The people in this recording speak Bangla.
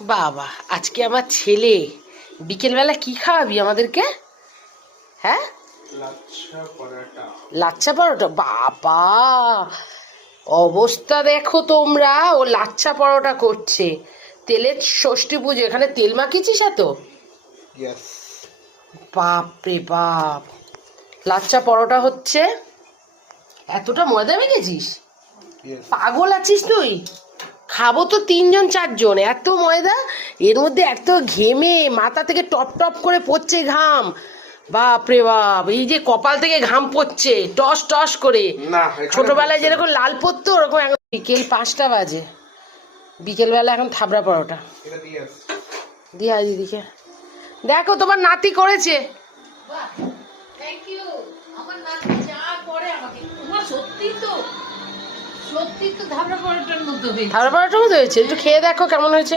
বাবা, আজকে আমার ছেলে বিকেলবেলা কি খাওয়াবি আমাদেরকে? হ্যাঁ, লাচ্ছা পরোটা। বাবা, অবস্থা দেখো তোমরা, ও লাচ্ছা পরোটা করছে। তেলের ষষ্ঠী পুজো, এখানে তেল মাখিয়েছিস এত? বাপ রে বাপ, লাচ্ছা পরোটা হচ্ছে। এতটা ময়দা মেখেছিস? পাগল আছিস তুই? খাবো তো 3 জন 4 জন, এত ময়দা, এর মধ্যে এত ঘেমে মাথা থেকে টপ টপ করে পড়ছে ঘাম। বাপ রে বাপ, এই যে কপাল থেকে ঘাম পড়ছে টস টস করে। ছোটবেলায় যেরকম লাল পড়তো ওরকম এখন। বিকেল 5টা বাজে, বিকেলবেলা এখন থাবড়া পরোটা দিয়া দিদিকে। দেখো তোমার নাতি করেছে। থাবড়া পরোটার মতো হয়েছে, একটু খেয়ে দেখো কেমন হয়েছে।